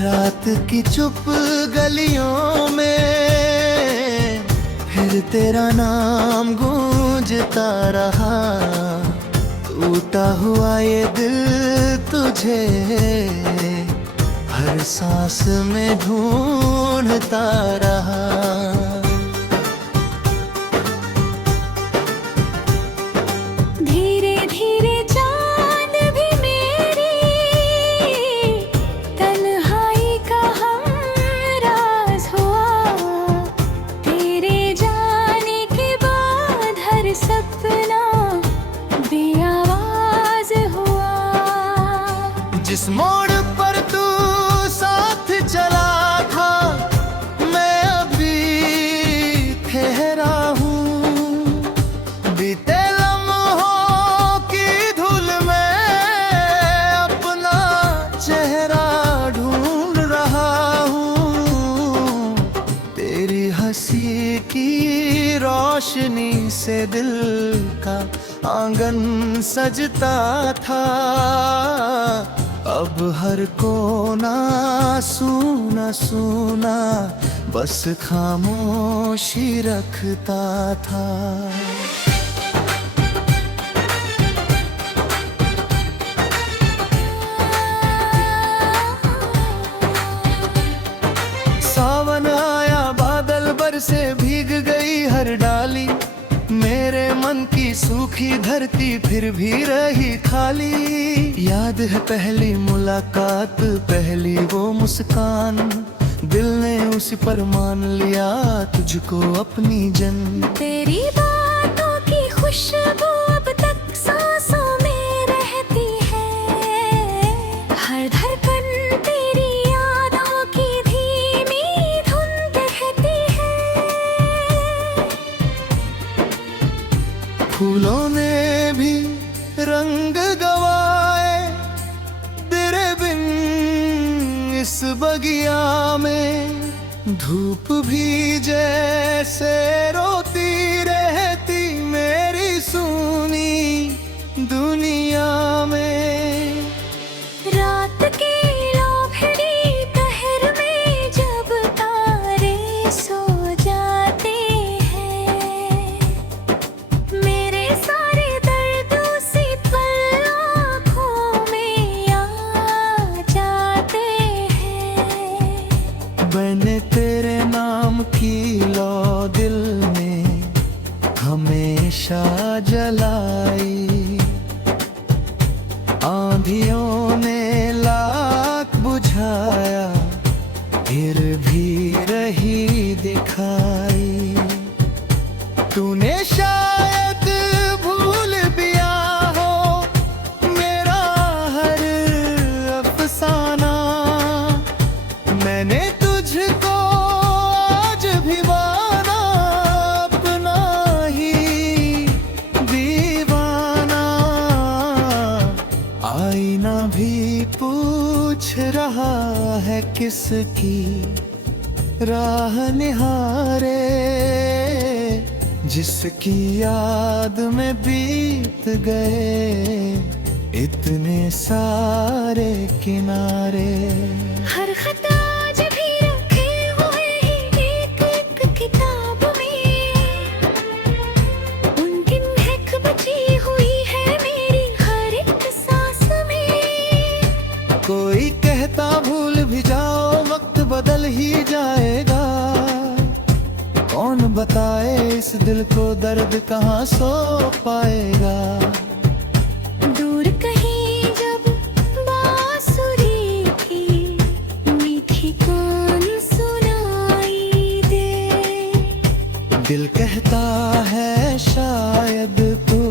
रात की चुप गलियों में फिर तेरा नाम गूंजता रहा। टूटा हुआ ये दिल तुझे हर सांस में ढूंढता रहा। धीरे धीरे चांद भी मेरी तन्हाई का हमराज हुआ। तेरे जाने के बाद हर सपना बेआवाज हुआ। जिस मोड़ पर तू साथ चला था मैं अभी ठहरा हूँ। बीते लम्हों की धूल में अपना चेहरा ढूंढ रहा हूँ। तेरी हंसी की रोशनी से दिल का आंगन सजता था। अब हर कोना सूना सूना बस खामोशी रखता था। सावन आया बादल बरसे भीग गई हर डाली। मेरे मन की सूखी धरती फिर भी रही खाली। याद है पहली मुलाकात, पहली वो मुस्कान। दिल ने उसी पर मान लिया तुझको अपनी जन। तेरी बातों की खुशबू अब तक सांसों में रहती है। हर धड़कन तेरी यादों की धीमी धुन कहती है। फूलों ने भी रंग गवाए तेरे बिन इस बगिया में। धूप भी जैसे रोती रहती मेरी सूनी दुनिया में। रात के लोभड़ी पहर में जब तारे सो जाते हैं। मेरे सारे दर्द उसी पल आँखों में आ जाते हैं। मैंने तेरे नाम की लौ दिल में हमेशा जलाई। आंधियों ने लाख बुझाया फिर भी रही दिखाई। तूने शायद भूल गया हो मेरा हर अफसाना। मैंने तुझको आज भी माना अपना ही दीवाना। आईना भी पूछ रहा है किसकी राह निहारे। जिसकी याद में बीत गए इतने सारे किनारे। हर खत आज भी रखे हुए हैं एक एक किताब में। उन दिन महक बची हुई है मेरी हर एक सांस में। कोई कहता भूल भी जाओ वक्त बदल ही जाएगा। कौन बताए इस दिल को दर्द कहाँ सो पाएगा। दूर कहीं जब बांसुरी की मीठी कौन सुनाई दे। दिल कहता है शायद तू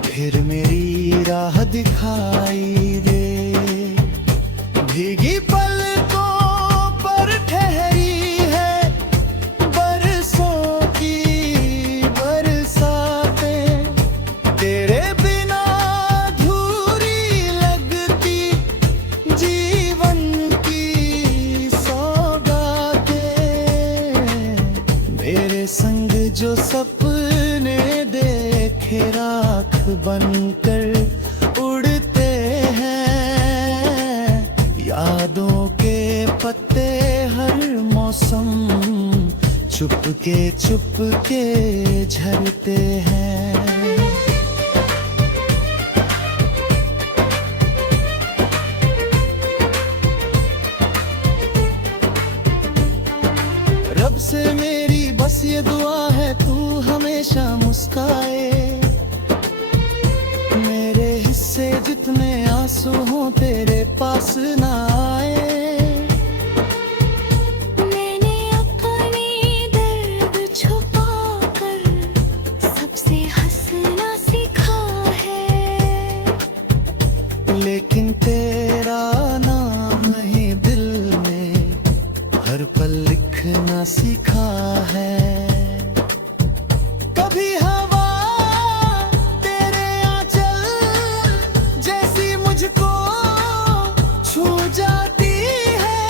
फिर मेरी राह दिखाई दे। भीगी पलकों पर ठहरी है बरसों की बरसातें। तेरे बिना अधूरी लगती जीवन की सौगातें। मेरे संग जो सपने देखे बनकर उड़ते हैं, यादों के पत्ते हर मौसम चुपके झरते हैं। रब से मेरी बस ये दुआ है तू हमेशा मुस्काए, मेरे हिस्से जितने आंसू हों तेरे पास ना आए। मैंने अपने दर्द छुपाकर सबसे हंसना सीखा है, लेकिन तेरा नाम ही दिल में हर पल लिखना सीखा है। कभी हवा तेरे आंचल जैसी मुझको छू जाती है,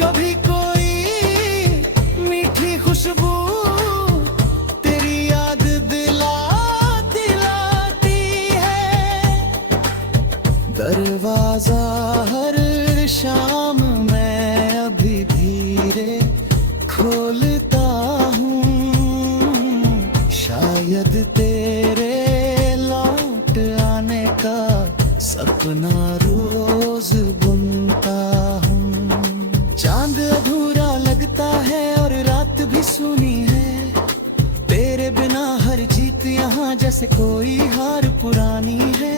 कभी कोई मीठी खुशबू तेरी याद दिलाती है। दरवाजा हर शाम मैं अभी धीरे खोलता हूँ, शायद तेरे लौट आने का सपना रोज बुनता हूँ। चांद अधूरा लगता है और रात भी सूनी है, तेरे बिना हर जीत यहाँ जैसे कोई हार पुरानी है।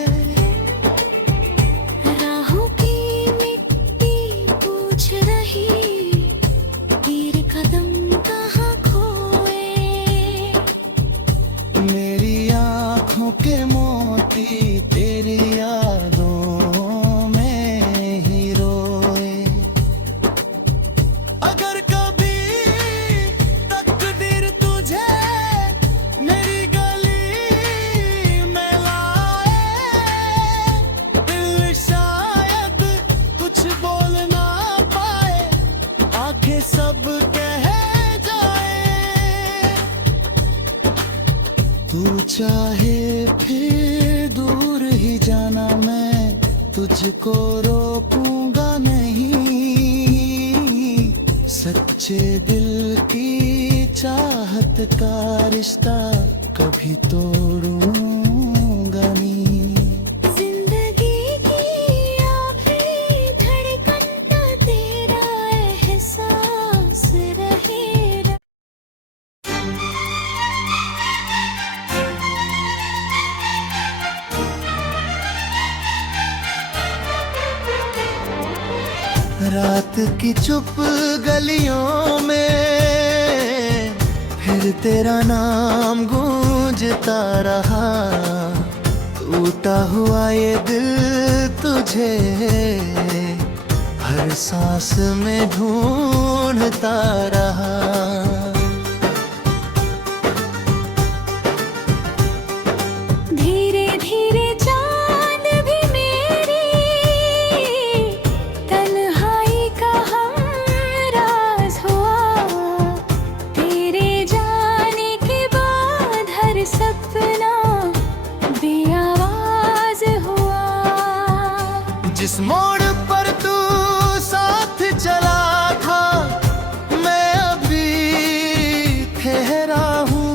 राहों की मिट्टी पूछ रही तीर कदम कहाँ खोए, मेरी आँखों के मोती तेरी यादों में ही रोए। अगर कभी तकदीर तुझे मेरी गली में लाए, दिल शायद कुछ बोल ना पाए, आंखें सब कह जाए। तू चाहे फिर दूर ही जाना, मैं तुझको रोकूंगा नहीं, सच्चे दिल की चाहत का रिश्ता कभी तोड़ूंगा नहीं। जिंदगी की आखिरी धड़कन का तेरा एहसास रहेगा। रात की चुप गलियों में फिर तेरा नाम गूंजता रहा, टूटा हुआ ये दिल तुझे हर सांस में ढूंढता रहा। धीरे धीरे चांद भी मेरी तन्हाई का हमराज हुआ, तेरे जाने के बाद हर सपना बेआवाज हुआ। जिस मोड़ पर तू साथ चला था मैं अभी ठहरा हूँ,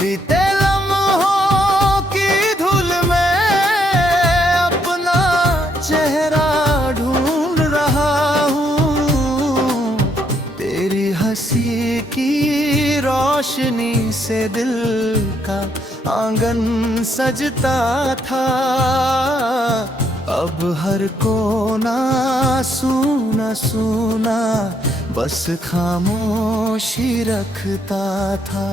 बीते लम्हों की धूल में अपना चेहरा ढूंढ रहा हूँ। तेरी हंसी की रोशनी से दिल का आंगन सजता था, अब हर कोना सूना सूना बस खामोशी रखता था।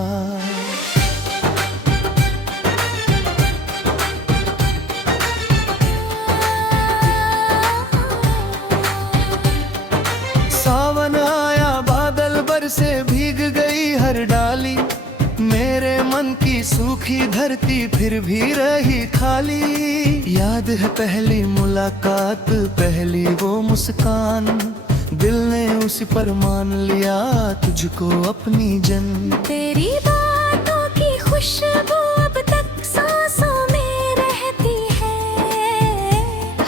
सावन आया बादल बरसे भीग गई हर डाली, मेरे मन की सूखी धरती फिर भी रही खाली। याद है पहली मुलाकात, पहली वो मुस्कान, दिल ने उसी पर मान लिया तुझको अपनी जन। तेरी बातों की खुशबू अब तक सांसों में रहती है,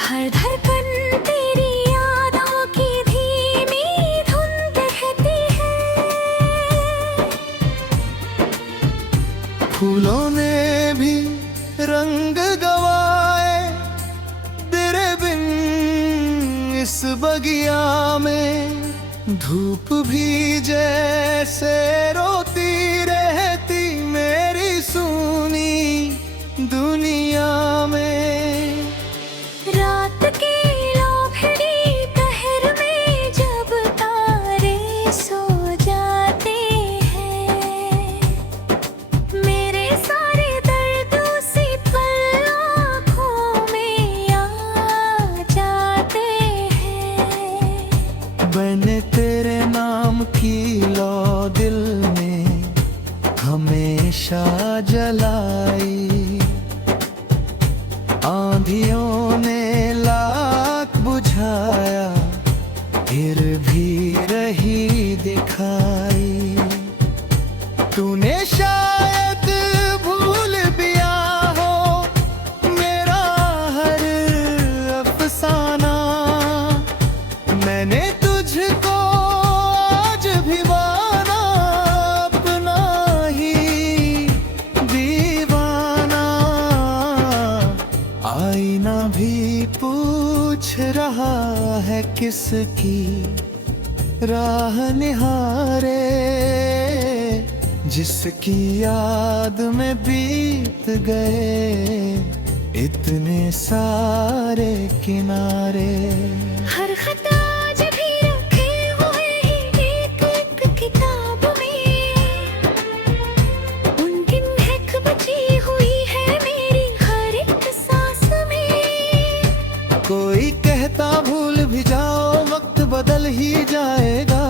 हर धड़कन तेरी फूलों ने भी रंग गवाए तेरे बिन इस बगिया में। धूप भी जैसे रोती रहती मेरी सूनी दुनिया में। रात के लोभड़ी पहर में जब तारे सो जाते हैं, मेरे सारे दर्द उसी पल आँखों में आ जाते हैं। मैंने तेरे नाम की लौ दिल में हमेशा जलाई। आंधियों ने लाख बुझाया फिर भी रही दिखाई। तूने शायद भूल गया हो मेरा हर अफसाना। मैंने तुझको आज भी माना अपना ही दीवाना। आईना भी पूछ रहा है किसकी राह निहारे, जिसकी याद में बीत गए इतने सारे किनारे। हर खत आज भी रखे हुए हैं एक एक किताब में। उन दिन महक बची हुई है मेरी हर एक सांस में। कोई कहता भूल भी जाओ वक्त बदल ही जाएगा।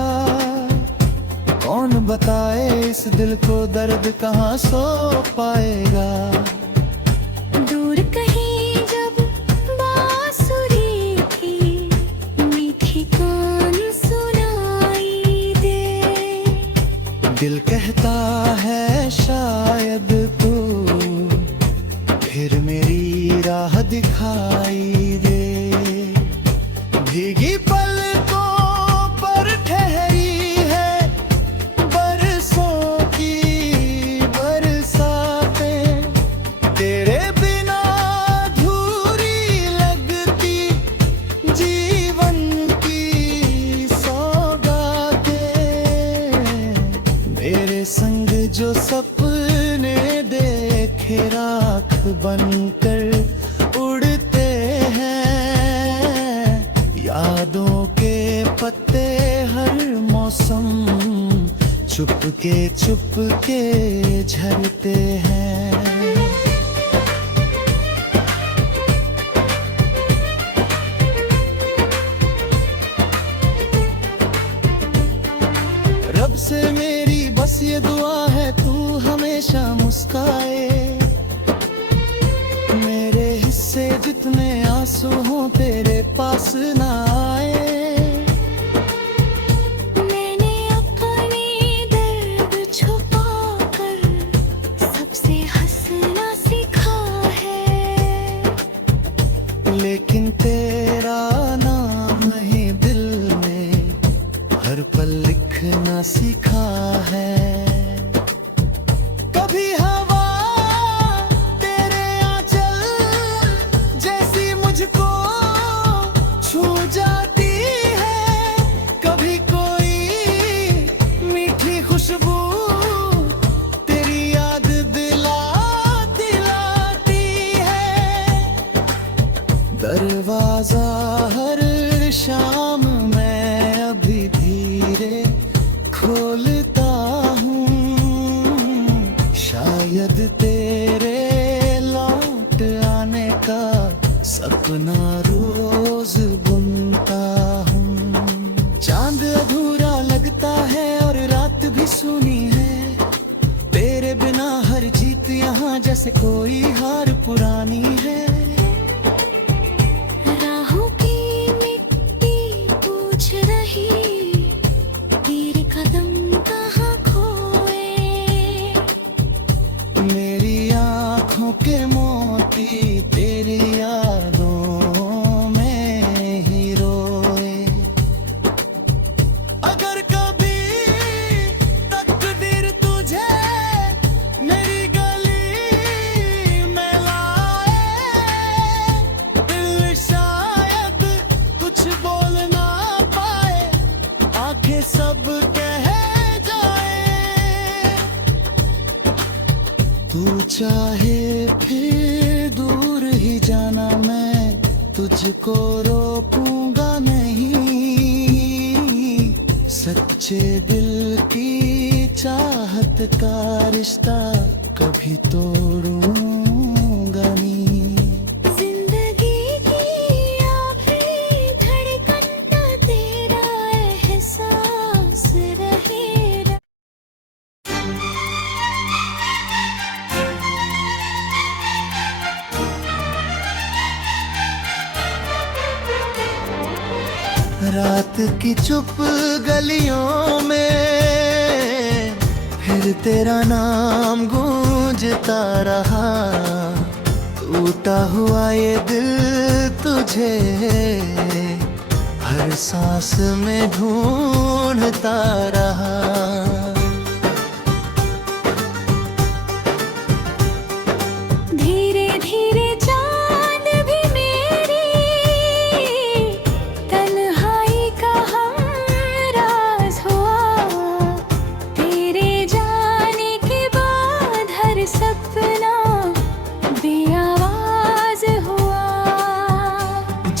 कौन बताए इस दिल को दर्द कहाँ सो पाएगा। दूर कहीं जब बांसुरी की मीठी कौन सुनाई दे। दिल कहता है शायद तू फिर मेरी राह दिखाई दे। भीगी पलकों पर ठहरी है बरसों की बरसातें। तेरे बिना अधूरी लगती जीवन की सौगातें। मेरे संग जो सपने देखे राख बनकर उड़ते हैं। यादों के पत्ते हर मौसम चुपके झरते हैं। रब से मेरी बस ये दुआ है तू हमेशा मुस्काए। मेरे हिस्से जितने आंसू हों तेरे पास ना आए। मैंने अपने दर्द छुपाकर सबसे हंसना सीखा है। लेकिन तेरा नाम ही दिल में हर पल लिखना सीखा है। कभी हवा तेरे आंचल जैसी मुझको छू जाती है। कभी कोई मीठी खुशबू तेरी याद दिलाती है। दरवाजा हर शाम मैं अभी धीरे खोलता हूँ। शायद तेरे लौट आने का सपना रोज बुनता हूँ। चांद अधूरा लगता है और रात भी सुनी है। तेरे बिना हर जीत यहाँ जैसे कोई हार पुरानी है। राहों की मिट्टी पूछ रही तेरे कदम कहाँ खोए। मेरी आँखों के मोती तेरी यादों में ही रोए। अगर कभी तकदीर तुझे मेरी गली चाहे फिर दूर ही जाना, मैं तुझको रोकूंगा नहीं। सच्चे दिल की चाहत का रिश्ता कभी तोड़ूंगा नहीं। जिंदगी की आखिरी धड़कन का तेरा एहसास रहेगा। रात की चुप गलियों में फिर तेरा नाम गूंजता रहा। टूटा हुआ ये दिल तुझे हर सांस में ढूंढता रहा। धीरे धीरे चांद भी मेरी तन्हाई का हमराज हुआ। तेरे जाने के बाद हर सपना बेआवाज हुआ।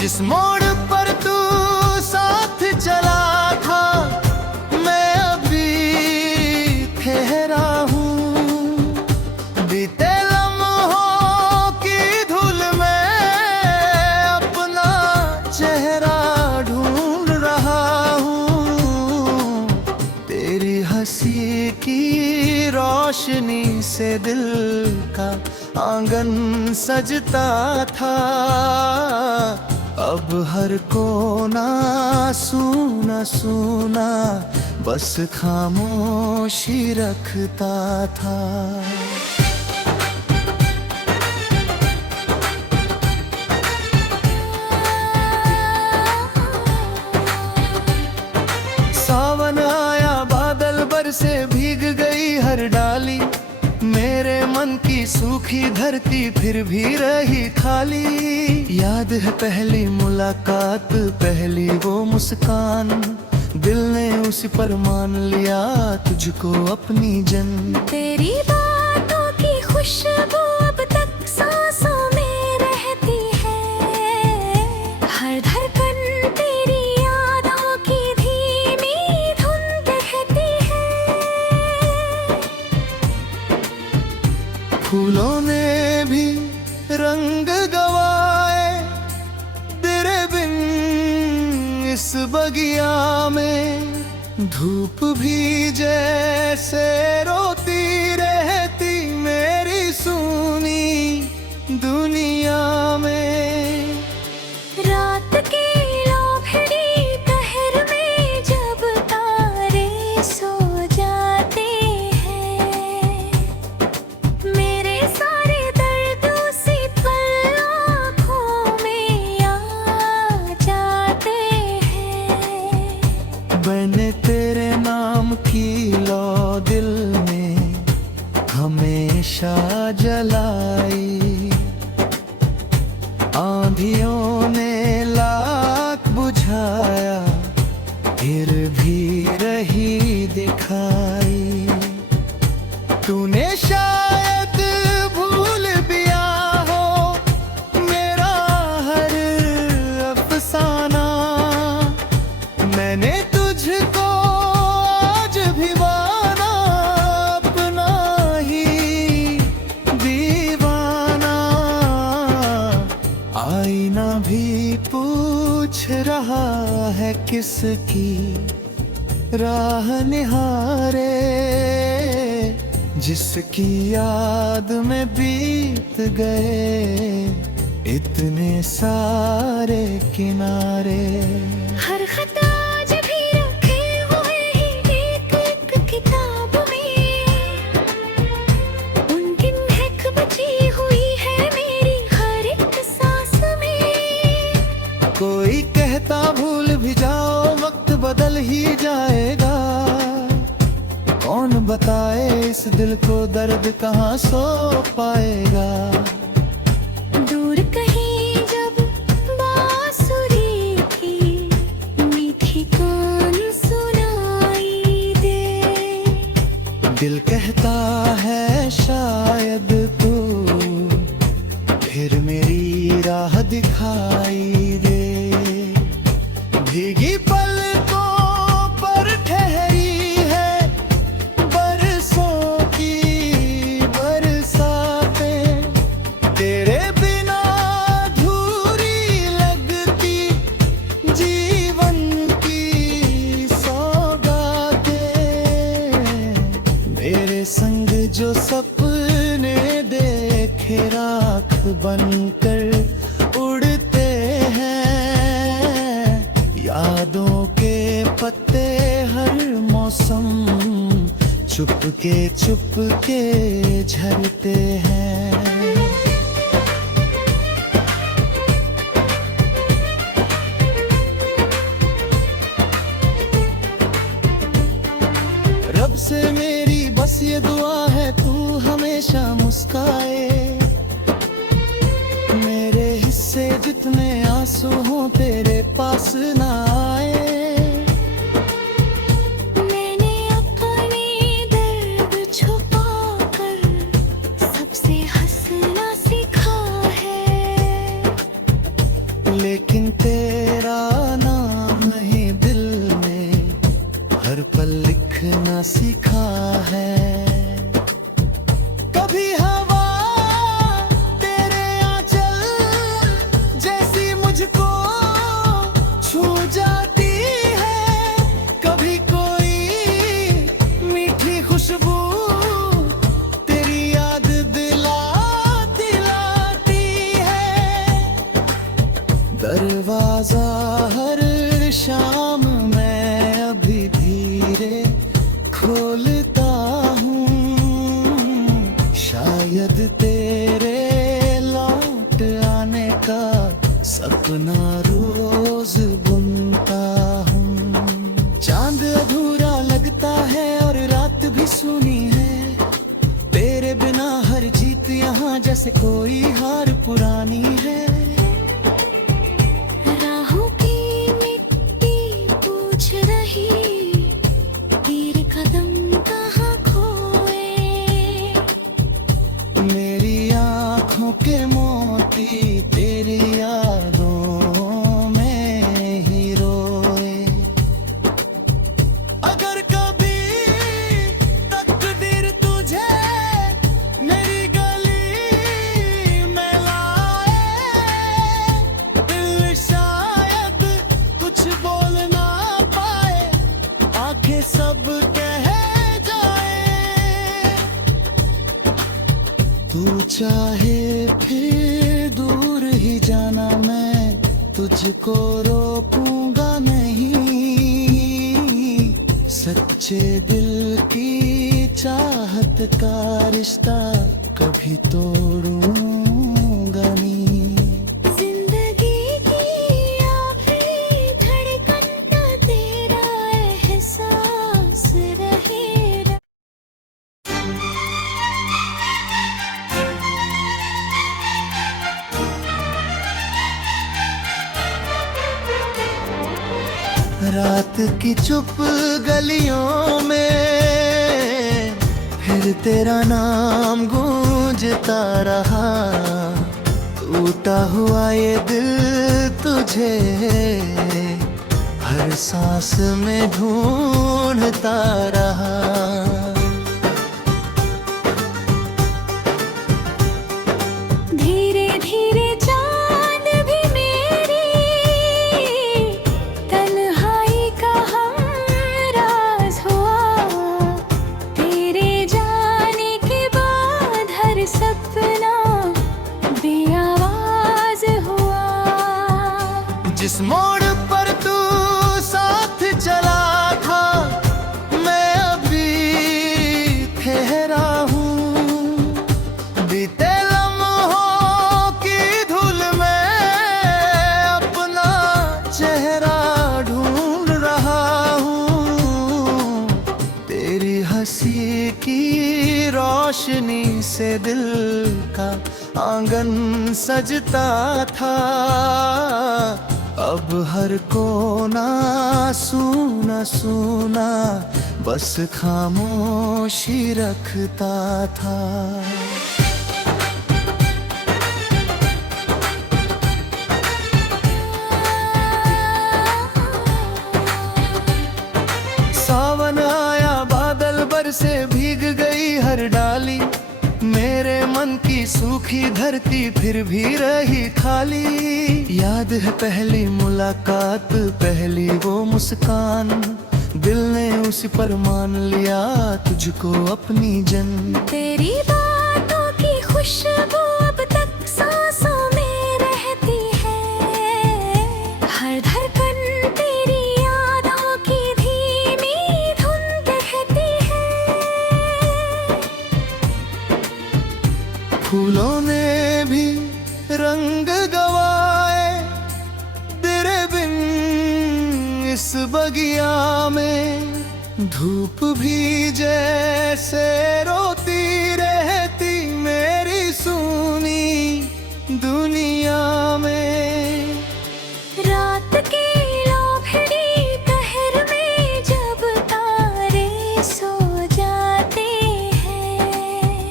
जिस मोड़ पर तू साथ चला था, मैं अभी ठहरा हूँ। बीते लम्हों की धूल में अपना चेहरा ढूंढ रहा हूँ। तेरी हंसी की रोशनी से दिल का आंगन सजता था। अब हर कोना सूना सूना बस खामोशी रखता था। सावन आया, बादल बरसे, भीग गई हर डाली। मेरे मन की सूखी धरती फिर भी रही खाली। याद है पहली मुलाकात, पहली वो मुस्कान। दिल ने उसी पर मान लिया तुझको अपनी जन। तेरी बातों की खुशबू अब तक सांसों में रहती है। हर धड़कन तेरी यादों की धीमी धुन कहती है। फूलों ने भी रंग गवाए तेरे बिन इस बगिया में। धूप भी जैसे रोती रहती मेरी सूनी दुनिया में। रात के लोभड़ी पहर में जब तारे सो जाते हैं, मेरे सारे दर्द उसी पल आँखों में आ जाते हैं। मैंने तेरे नाम की लौ दिल में हमेशा जलाई। आंधियों ने लाख बुझाया फिर भी रही दिखाई। तूने शायद भूल गया हो मेरा हर अफसाना। मैंने तुझको आज भी माना अपना ही दीवाना। आईना भी पूछ रहा है किसकी राह निहारे। जिसकी याद में बीत गए इतने सारे किनारे। हर खत आज भी रखे हुए हैं एक एक किताब में। उन दिन महक बची हुई है मेरी हर एक सांस में। कोई कहता भूल भी जाओ वक्त बदल ही जाएगा। कौन बताए इस दिल को दर्द कहाँ सो पाएगा। दूर कहीं जब बांसुरी की मीठी कौन सुनाई दे। दिल कहता है शायद तू फिर मेरी राह दिखाई दे। भीगी पलकों पर ठहरी है बरसों की बरसातें, तेरे बिना अधूरी लगती जीवन की सौगातें। मेरे संग जो सपने देखे राख बनकर उड़ते हैं, यादों के पत्ते हर मौसम चुपके झरते हैं। रब से मेरी बस ये दुआ है तू हमेशा मुस्काए, मेरे हिस्से जितने आंसू हों तेरे पास ना आए। मैंने अपने दर्द छुपाकर सबसे हंसना सीखा है, लेकिन तेरा नाम नहीं दिल ने हर पल लिखना सीखा है। कभी हवा तेरे आंचल जैसी मुझको छू जाती है, कभी कोई मीठी खुशबू तेरी याद दिलाती है। दरवाजा हर शाम मैं अभी धीरे खोलता हूँ, शायद तेरे लौट आने का सपना रोज बुनता हूँ। चांद अधूरा लगता है और रात भी सूनी है, तेरे बिना हर जीत यहाँ जैसे कोई हार पुरानी है। राहों की मिट्टी पूछ रही तेरे कदम कहाँ खोए, मेरी आँखों के मोती तेरी यादों में ही रोए। अगर कभी तकदीर तुझे मेरी गली में लाए, दिल शायद कुछ बोल ना पाए, आंखें सब कह जाए। तू चाहे फिर दूर ही जाना, मैं तुझको रोकूंगा नहीं, सच्चे दिल की चाहत का रिश्ता कभी तोड़ूंगा नहीं। जिंदगी की आखिरी धड़कन का तेरा एहसास रहेगा। रात की चुप गलियों में फिर तेरा नाम गूंजता रहा, टूटा हुआ ये दिल तुझे हर सांस में ढूंढता रहा। धीरे धीरे चांद भी मेरी तन्हाई का हमराज हुआ, तेरे जाने के बाद हर सपना बेआवाज हुआ। जिस मोड़ पर तू साथ चला था मैं अभी ठहरा हूँ, बीते लम्हों की धूल में अपना चेहरा ढूंढ रहा हूँ। तेरी हंसी की रोशनी से दिल का आंगन सजता था, अब हर कोना सूना सूना बस खामोशी रखता था। सावन आया बादल बरसे भीग गई हर डाली, मेरे मन की सूखी धरती फिर भी रही खाली। याद है पहली मुलाकात, पहली वो मुस्कान, दिल ने उसी पर मान लिया तुझको अपनी जन। तेरी बातों की खुशबू अब तक सांसों में रहती है, हर धड़कन तेरी यादों की धीमी धुन कहती है। फूलों ने भी रंग गवाए तेरे बिन इस बगिया में, धूप भी जैसे रोती रहती मेरी सुनी दुनिया में। रात के लोभड़ी पहर में जब तारे सो जाते हैं,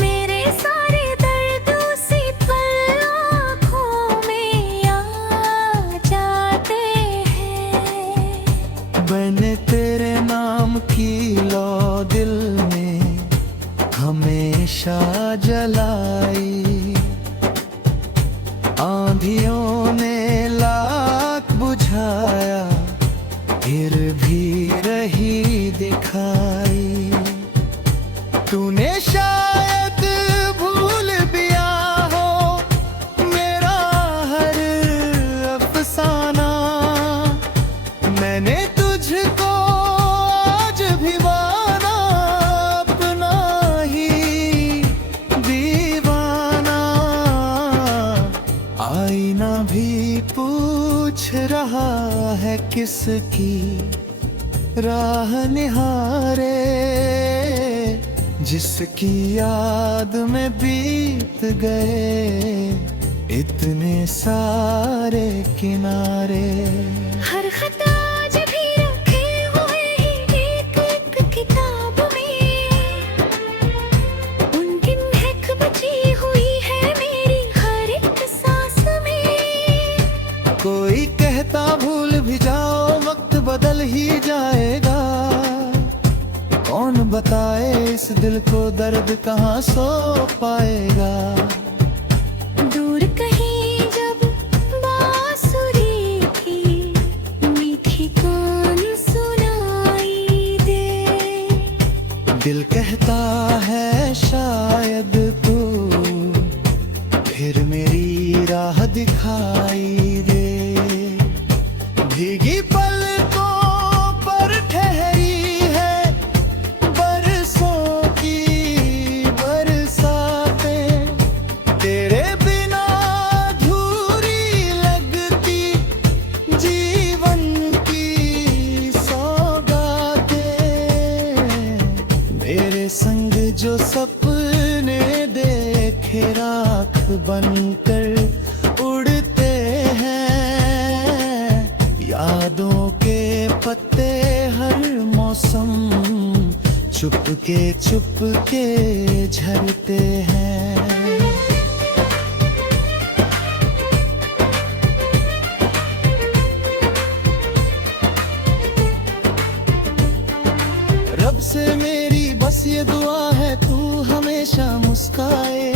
मेरे सारे दर्द उसी पल आँखों में आ जाते हैं। मैंने तेरे नाम की लौ दिल में हमेशा जलाई, आंधियों ने लाख बुझाया फिर भी रही दिखाई। तूने शायद भूल गया हो मेरा हर अफसाना, मैंने तुझको आज भी माना अपना ही दीवाना। आईना भी पूछ रहा है किसकी राह निहारे, जिसकी याद में बीत गए इतने सारे किनारे। हर खत आज भी रखे हुए हैं एक एक किताब में, उन दिन महक बची हुई है मेरी हर एक सांस में। कोई कहता भूल भी जाओ वक्त बदल ही जाएगा, कौन बताए इस दिल को दर्द कहाँ सो पाएगा। दूर कहीं जब बांसुरी की मीठी कान सुनाई दे, दिल कहता है शायद तू फिर मेरी राह दिखाई दे। भीगी पलकों पर ठहरी है बरसों की बरसातें, तेरे बिना अधूरी लगती जीवन की सौगातें। मेरे संग जो सपने देखे राख बनकर उड़ते हैं, यादों के पत्ते हर मौसम चुपके झरते हैं। रब से मेरी बस ये दुआ है तू हमेशा मुस्काए,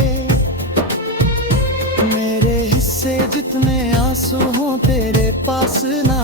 मेरे हिस्से जितने आंसू हों तेरे पास ना